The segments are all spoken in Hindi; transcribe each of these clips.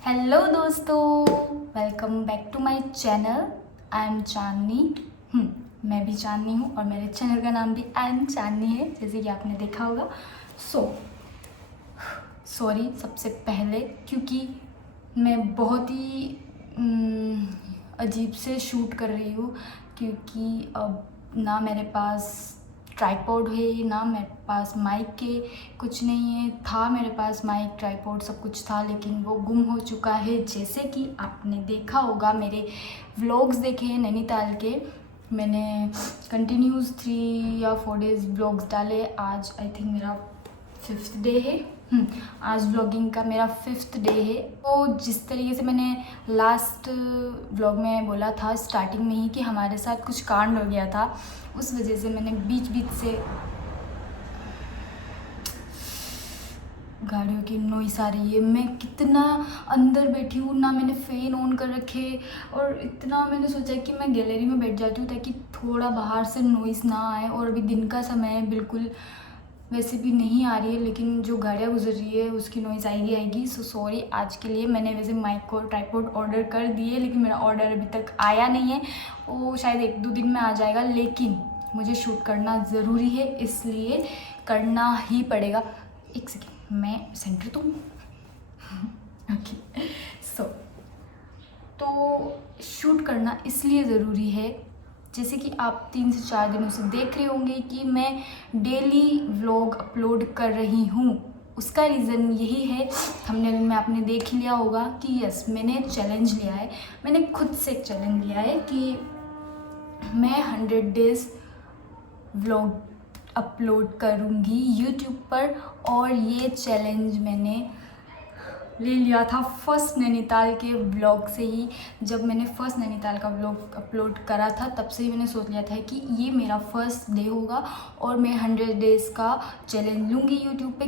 हेलो दोस्तों, welcome back to my channel. I am Chandni. मैं भी चांदनी हूँ और मेरे चैनल का नाम भी आई एम चांदनी है, जैसे कि आपने देखा होगा। सॉरी सबसे पहले, क्योंकि मैं बहुत ही अजीब से शूट कर रही हूँ, क्योंकि अब ना मेरे पास ट्राइपॉड है, ना मेरे पास माइक के कुछ नहीं है। था मेरे पास माइक, ट्राइपॉड सब कुछ था, लेकिन वो गुम हो चुका है। जैसे कि आपने देखा होगा, मेरे व्लॉग्स देखे हैं नैनीताल के, मैंने कंटिन्यूस 3 या 4 डेज़ व्लॉग्स डाले। आज आई थिंक मेरा 5th डे है। आज व्लॉगिंग का मेरा 5th डे है। तो जिस तरीके से मैंने लास्ट व्लॉग में बोला था स्टार्टिंग में ही कि हमारे साथ कुछ कांड हो गया था, उस वजह से मैंने बीच बीच से गाड़ियों की नॉइस आ रही है। मैं कितना अंदर बैठी हूँ, ना मैंने फ़ैन ऑन कर रखे, और इतना मैंने सोचा कि मैं गैलरी में बैठ जाती हूँ ताकि थोड़ा बाहर से नॉइस ना आए। और अभी दिन का समय है, बिल्कुल वैसे भी नहीं आ रही है, लेकिन जो गाड़ियाँ गुजर रही है उसकी नॉइज़ आएगी। सो सॉरी आज के लिए। मैंने वैसे माइक और ट्राइपॉड ऑर्डर कर दिए, लेकिन मेरा ऑर्डर अभी तक आया नहीं है। वो शायद 1-2 दिन में आ जाएगा, लेकिन मुझे शूट करना ज़रूरी है, इसलिए करना ही पड़ेगा। एक सेकेंड, मैं सेंटर तो हूँ। ओके, तो शूट करना इसलिए ज़रूरी है, जैसे कि आप 3 से 4 दिनों से देख रहे होंगे कि मैं डेली व्लॉग अपलोड कर रही हूँ। उसका रीज़न यही है, थंबनेल में आपने देख ही लिया होगा कि यस, मैंने चैलेंज लिया है। मैंने खुद से एक चैलेंज लिया है कि मैं 100 डेज़ व्लॉग अपलोड करूँगी यूट्यूब पर। और ये चैलेंज मैंने ले लिया था फर्स्ट नैनीताल के व्लॉग से ही। जब मैंने फर्स्ट नैनीताल का व्लॉग अपलोड करा था, तब से ही मैंने सोच लिया था कि ये मेरा फर्स्ट डे होगा और मैं 100 डेज़ का चैलेंज लूँगी यूट्यूब पे।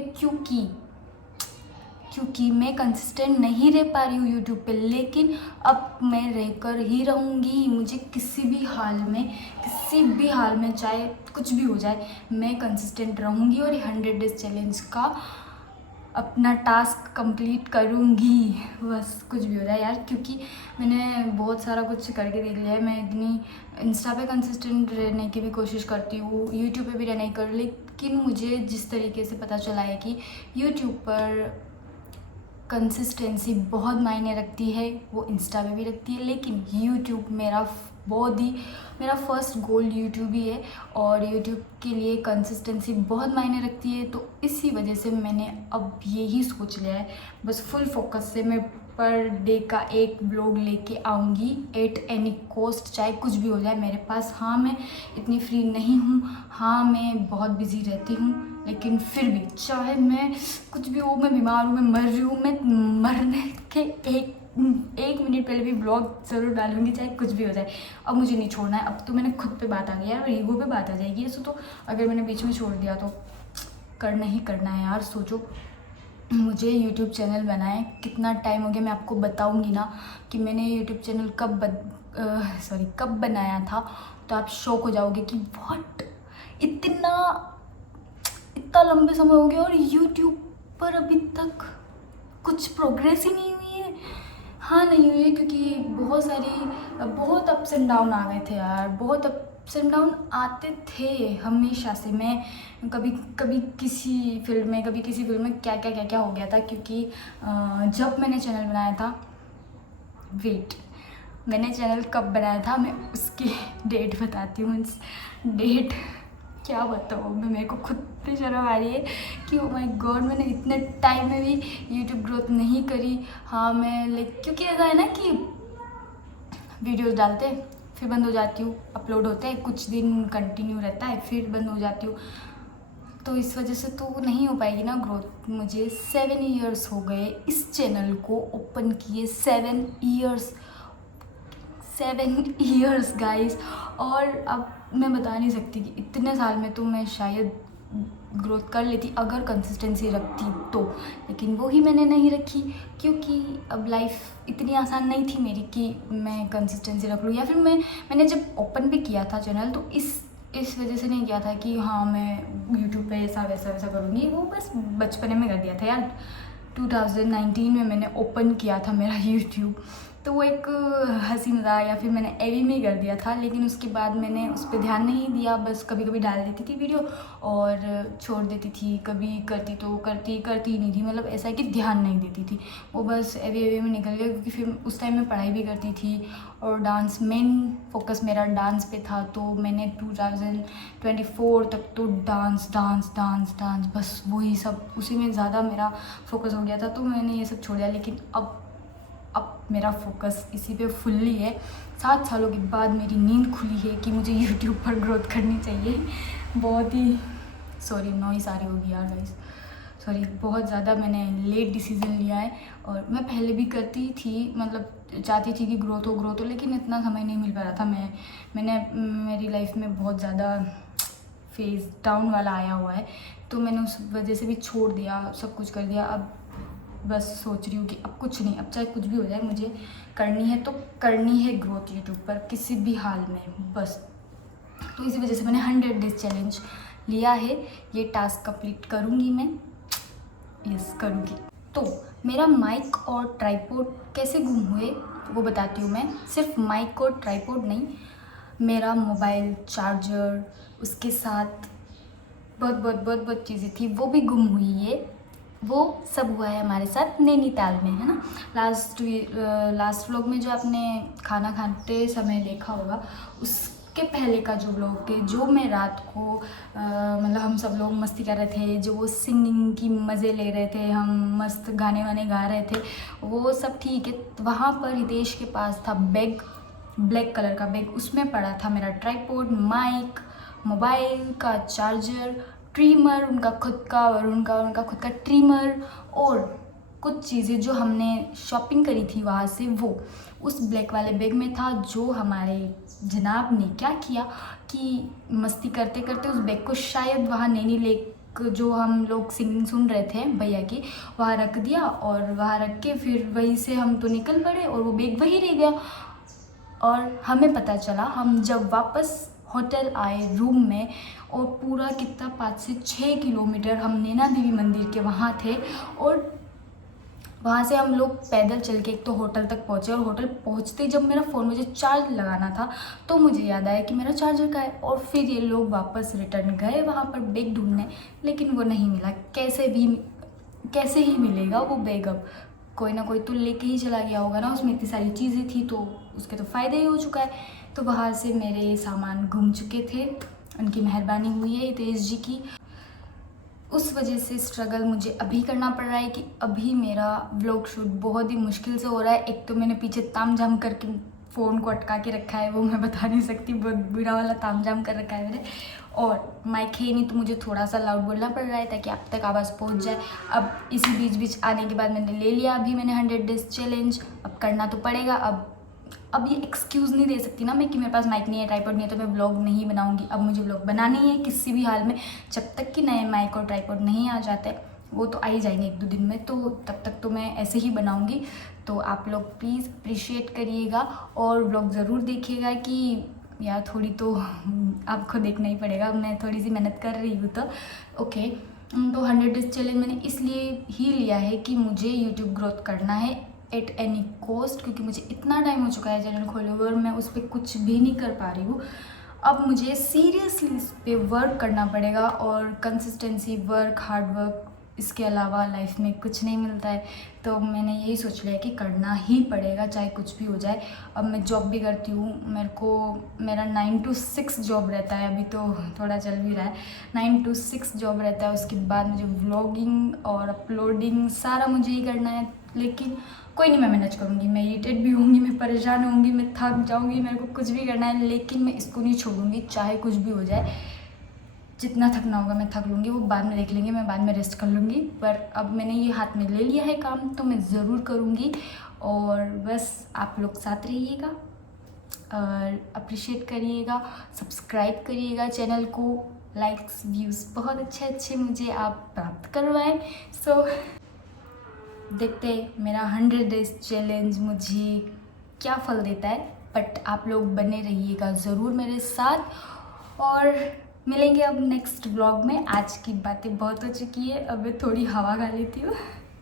क्योंकि मैं कंसिस्टेंट नहीं रह पा रही हूँ यूट्यूब पे, लेकिन अब मैं रहकर ही रहूँगी। मुझे किसी भी हाल में चाहे कुछ भी हो जाए, मैं कंसिस्टेंट रहूँगी और ये 100 डेज़ चैलेंज का अपना टास्क कंप्लीट करूँगी। बस कुछ भी हो जाए यार, क्योंकि मैंने बहुत सारा कुछ करके देख लिया है। मैं इतनी इंस्टा पे कंसिस्टेंट रहने की भी कोशिश करती हूँ, यूट्यूब पे भी रहने की, लेकिन मुझे जिस तरीके से पता चला है कि यूट्यूब पर कंसिस्टेंसी बहुत मायने रखती है, वो इंस्टा पे भी रखती है, लेकिन यूट्यूब मेरा फर्स्ट गोल यूट्यूब ही है। और यूट्यूब के लिए कंसिस्टेंसी बहुत मायने रखती है, तो इसी वजह से मैंने अब यही सोच लिया है, बस फुल फोकस से मैं पर डे का एक ब्लॉग लेके आऊँगी एट एनी कॉस्ट, चाहे कुछ भी हो जाए मेरे पास। हाँ, मैं इतनी फ्री नहीं हूँ, हाँ मैं बहुत बिजी रहती हूँ, लेकिन फिर भी चाहे मैं कुछ भी हो, मैं बीमार हूँ, मैं मर रही हूँ, मैं मरने के एक मिनट पहले भी ब्लॉग ज़रूर डालूंगी, चाहे कुछ भी हो जाए। अब मुझे नहीं छोड़ना है। अब तो मैंने खुद पे बात आ गई यार, और ईगो पे बात आ जाएगी ऐसे तो। अगर मैंने बीच में छोड़ दिया तो करना ही करना है यार। सोचो, मुझे यूट्यूब चैनल बनाए कितना टाइम हो गया। मैं आपको बताऊंगी ना कि मैंने यूट्यूब चैनल कब बनाया था, तो आप शॉक हो जाओगे कि व्हाट, इतना लंबे समय हो गया और यूट्यूब पर अभी तक कुछ प्रोग्रेस ही नहीं हुई है। हाँ, नहीं हुई है, क्योंकि बहुत अप्स एंड डाउन आ गए थे यार। बहुत अप्स एंड डाउन आते थे हमेशा से। मैं कभी किसी फील्ड में, कभी किसी फील्ड में, क्या हो गया था। क्योंकि जब मैंने चैनल बनाया था, मैंने चैनल कब बनाया था, मैं उसकी डेट बताती हूँ। डेट क्या बताऊँ मैं, मेरे को खुद पे शर्म आ रही है कि ओ माय गॉड, मैंने इतने टाइम में भी यूट्यूब ग्रोथ नहीं करी। हाँ, मैं क्योंकि ऐसा है ना कि वीडियोस डालते फिर बंद हो जाती हूँ, अपलोड होते हैं कुछ दिन कंटिन्यू रहता है, फिर बंद हो जाती हूँ, तो इस वजह से तो नहीं हो पाएगी ना ग्रोथ। मुझे 7 ईयर्स हो गए इस चैनल को ओपन किए, 7 ईयर्स गाइस। और अब मैं बता नहीं सकती कि इतने साल में तो मैं शायद ग्रोथ कर लेती अगर कंसिस्टेंसी रखती तो, लेकिन वो ही मैंने नहीं रखी, क्योंकि अब लाइफ इतनी आसान नहीं थी मेरी कि मैं कंसिस्टेंसी रख लूँ। या फिर मैंने जब ओपन भी किया था चैनल, तो इस वजह से नहीं किया था कि हाँ मैं यूट्यूब पे ऐसा वैसा करूँगी, वो बस बचपने में कर दिया था यार। 2019 में मैंने ओपन किया था मेरा यूट्यूब। तो वो एक हंसी मज़ाक या फिर मैंने एवी में कर दिया था, लेकिन उसके बाद मैंने उस पर ध्यान नहीं दिया। बस कभी कभी डाल देती थी वीडियो और छोड़ देती थी, कभी करती तो करती नहीं थी, मतलब ऐसा है कि ध्यान नहीं देती थी। वो बस एवी में निकल गया, क्योंकि फिर उस टाइम मैं पढ़ाई भी करती थी और डांस, मेन फोकस मेरा डांस पे था। तो मैंने 2024 तक तो डांस बस वही सब, उसी में ज़्यादा मेरा फोकस हो गया था। तो मैंने ये सब छोड़ दिया, लेकिन अब मेरा फोकस इसी पे फुल्ली है। 7 सालों के बाद मेरी नींद खुली है कि मुझे यूट्यूब पर ग्रोथ करनी चाहिए। बहुत ही सॉरी, नॉइस आ रही होगी यार गाइस, सॉरी। बहुत ज़्यादा मैंने लेट डिसीज़न लिया है, और मैं पहले भी करती थी, मतलब चाहती थी कि ग्रोथ हो, लेकिन इतना समय नहीं मिल पा रहा था। मैंने मेरी लाइफ में बहुत ज़्यादा फेज़ डाउन वाला आया हुआ है, तो मैंने उस वजह से भी छोड़ दिया, सब कुछ कर दिया। अब बस सोच रही हूँ कि अब कुछ नहीं, अब चाहे कुछ भी हो जाए, मुझे करनी है तो करनी है ग्रोथ यूट्यूब पर किसी भी हाल में, बस। तो इसी वजह से मैंने 100 डेज चैलेंज लिया है। ये टास्क कंप्लीट करूँगी मैं, यस करूँगी। तो मेरा माइक और ट्राइपॉड कैसे गुम हुए वो बताती हूँ मैं। सिर्फ माइक और ट्राइपॉड नहीं, मेरा मोबाइल चार्जर, उसके साथ बहुत चीज़ें थी, वो भी गुम हुई है। वो सब हुआ है हमारे साथ नैनीताल में, है ना। लास्ट व्लॉग में जो आपने खाना खाते समय देखा होगा, उसके पहले का जो व्लॉग है, जो मैं रात को मतलब हम सब लोग मस्ती कर रहे थे, जो वो सिंगिंग की मज़े ले रहे थे, हम मस्त गाने वाने गा रहे थे, वो सब ठीक है। तो वहाँ पर हितेश के पास था बैग, ब्लैक कलर का बैग, उसमें पड़ा था मेरा ट्राइपॉड, माइक, मोबाइल का चार्जर, ट्रिमर उनका खुद का, और उनका खुद का ट्रिमर, और कुछ चीज़ें जो हमने शॉपिंग करी थी वहाँ से, वो उस ब्लैक वाले बैग में था। जो हमारे जनाब ने क्या किया कि मस्ती करते करते उस बैग को शायद वहाँ नैनी लेक, जो हम लोग सिंगिंग सुन रहे थे भैया की, वहाँ रख दिया, और वहाँ रख के फिर वहीं से हम तो निकल पड़े और वो बैग वहीं रह गया। और हमें पता चला, हम जब वापस होटल आए रूम में, और पूरा कितना 5 से 6 किलोमीटर हम नैना देवी मंदिर के वहाँ थे, और वहाँ से हम लोग पैदल चल के एक तो होटल तक पहुँचे, और होटल पहुँचते जब मेरा फ़ोन मुझे चार्ज लगाना था, तो मुझे याद आया कि मेरा चार्जर कहाँ है। और फिर ये लोग वापस रिटर्न गए वहाँ पर बैग ढूंढने, लेकिन वो नहीं मिला। कैसे ही मिलेगा वो बैग, अब कोई ना कोई तो लेके ही चला गया होगा ना, उसमें इतनी सारी चीज़ें थी, तो उसके तो फ़ायदा ही हो चुका है। तो वहाँ से मेरे सामान घूम चुके थे, उनकी मेहरबानी हुई है हितेश जी की। उस वजह से स्ट्रगल मुझे अभी करना पड़ रहा है कि अभी मेरा व्लॉग शूट बहुत ही मुश्किल से हो रहा है। एक तो मैंने पीछे ताम झाम करके फ़ोन को अटका के रखा है, वो मैं बता नहीं सकती, बहुत बुरा वाला ताम झाम कर रखा है मैंने। और माइक है नहीं, तो मुझे थोड़ा सा लाउड बोलना पड़ रहा है ताकि आप तक आवाज़ पहुंच जाए। अब इसी बीच आने के बाद मैंने ले लिया अभी मैंने 100 डेज चैलेंज, अब करना तो पड़ेगा। अब ये एक्सक्यूज़ नहीं दे सकती ना मैं कि मेरे पास माइक नहीं है, ट्राइपॉड नहीं है, तो मैं व्लॉग नहीं बनाऊंगी। अब मुझे व्लॉग बनानी है किसी भी हाल में, जब तक कि नए माइक और ट्राइपॉड नहीं आ जाते, वो तो आ ही जाएंगे 1-2 दिन में, तो तब तक तो मैं ऐसे ही बनाऊंगी। तो आप लोग प्लीज़ अप्रिशिएट करिएगा और व्लॉग ज़रूर देखिएगा कि यार थोड़ी तो आपको देखना ही पड़ेगा, मैं थोड़ी सी मेहनत कर रही हूँ तो ओके। तो 100 डेज चैलेंज मैंने इसलिए ही लिया है कि मुझे यूट्यूब ग्रोथ करना है एट एनी कॉस्ट, क्योंकि मुझे इतना टाइम हो चुका है चैनल खोले हुए और मैं उस पर कुछ भी नहीं कर पा रही हूँ। अब मुझे सीरियसली इस पे वर्क करना पड़ेगा, और कंसिस्टेंसी, वर्क, हार्ड वर्क, इसके अलावा लाइफ में कुछ नहीं मिलता है। तो मैंने यही सोच लिया कि करना ही पड़ेगा चाहे कुछ भी हो जाए। अब मैं जॉब भी करती हूँ, मेरा 9 to 6 जॉब रहता है, अभी तो थोड़ा चल भी रहा है, 9 to 6 जॉब रहता है। उसके बाद मुझे व्लॉगिंग और अपलोडिंग सारा मुझे ही करना है, लेकिन कोई नहीं, मैं मैनेज करूँगी। मैं इरिटेट भी होंगी, मैं परेशान होंगी, मैं थक जाऊँगी, मेरे को कुछ भी करना है, लेकिन मैं इसको नहीं छोड़ूंगी चाहे कुछ भी हो जाए। जितना थकना होगा मैं थक लूँगी, वो बाद में देख लेंगे, मैं बाद में रेस्ट कर लूँगी। पर अब मैंने ये हाथ में ले लिया है काम, तो मैं ज़रूर करूँगी। और बस आप लोग साथ रहिएगा और अप्रिशिएट करिएगा, सब्सक्राइब करिएगा चैनल को, लाइक्स, व्यूज़ बहुत अच्छे मुझे आप प्राप्त करवाएं। सो देखते हैं मेरा 100 डेज चैलेंज मुझे क्या फल देता है। बट आप लोग बने रहिएगा ज़रूर मेरे साथ, और मिलेंगे अब नेक्स्ट व्लॉग में। आज की बातें बहुत हो चुकी है, अब मैं थोड़ी हवा खा लेती हूँ।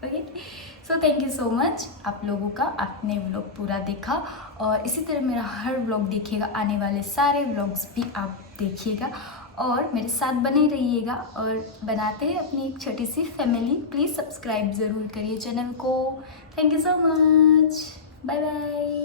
Okay, so thank you so much आप लोगों का, आपने व्लॉग पूरा देखा और इसी तरह मेरा हर व्लॉग देखिएगा, आने वाले सारे व्लॉग्स भी आप देखिएगा और मेरे साथ बने रहिएगा और बनाते हैं अपनी एक छोटी सी फैमिली। प्लीज़ सब्सक्राइब ज़रूर करिए चैनल को। Thank you so much, bye bye.